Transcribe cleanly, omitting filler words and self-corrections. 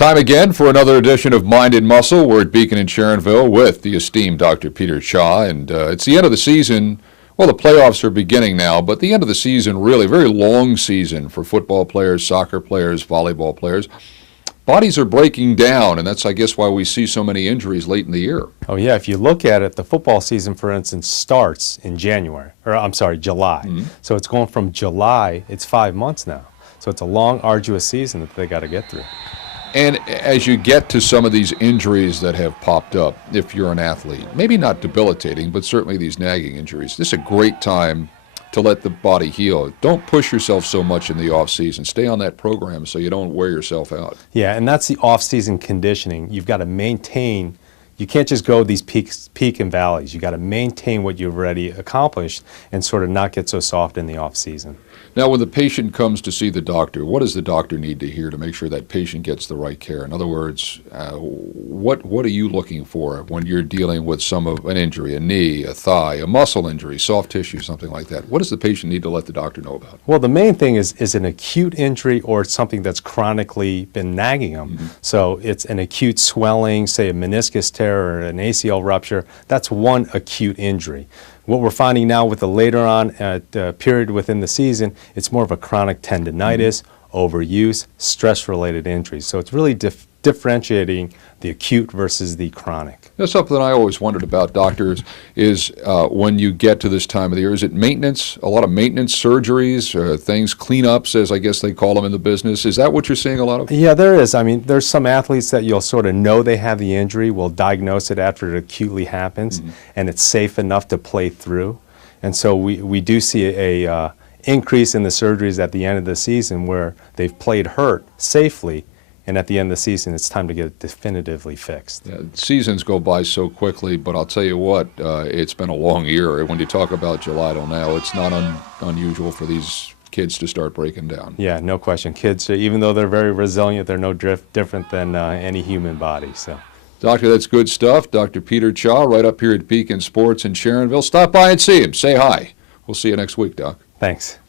Time again for another edition of Mind and Muscle. We're at Beacon in Sharonville with the esteemed Dr. Peter Cha, and it's the end of the season. Well, the playoffs are beginning now, but the end of the season, really, very long season for football players, soccer players, volleyball players. Bodies are breaking down, and that's, I guess, why we see so many injuries late in the year. Oh, yeah. If you look at it, the football season, for instance, starts in July. Mm-hmm. So it's going from July, it's 5 months now. So it's a long, arduous season that they got to get through. And as you get to some of these injuries that have popped up, if you're an athlete, maybe not debilitating, but certainly these nagging injuries, this is a great time to let the body heal. Don't push yourself so much in the off season. Stay on that program so you don't wear yourself out. Yeah, and that's the off-season conditioning. You've got to maintain. You can't just go these peak and valleys. You've got to maintain what you've already accomplished and sort of not get so soft in the off season. Now, when the patient comes to see the doctor, what does the doctor need to hear to make sure that patient gets the right care? In other words, what are you looking for when you're dealing with some of an injury, a knee, a thigh, a muscle injury, soft tissue, something like that? What does the patient need to let the doctor know about? Well, the main thing is an acute injury or it's something that's chronically been nagging them. Mm-hmm. So it's an acute swelling, say a meniscus tear or an ACL rupture. That's one acute injury. What we're finding now with the later on period within the season, it's more of a chronic tendinitis, overuse, stress-related injuries. So it's really differentiating the acute versus the chronic. That's something I always wondered about, doctors, is when you get to this time of the year, is it maintenance, a lot of maintenance surgeries, things, cleanups, as I guess they call them in the business? Is that what you're seeing a lot of? Yeah, there is. I mean, there's some athletes that you'll sort of know they have the injury, will diagnose it after it acutely happens, and it's safe enough to play through. And so we do see a increase in the surgeries at the end of the season where they've played hurt safely, and at the end of the season, it's time to get it definitively fixed. Yeah, seasons go by so quickly, but I'll tell you what, it's been a long year. When you talk about July till now, it's not unusual for these kids to start breaking down. Yeah, no question. Kids, even though they're very resilient, they're no different than any human body. So, Doctor, that's good stuff. Dr. Peter Cha, right up here at Beacon Sports in Sharonville. Stop by and see him. Say hi. We'll see you next week, Doc. Thanks.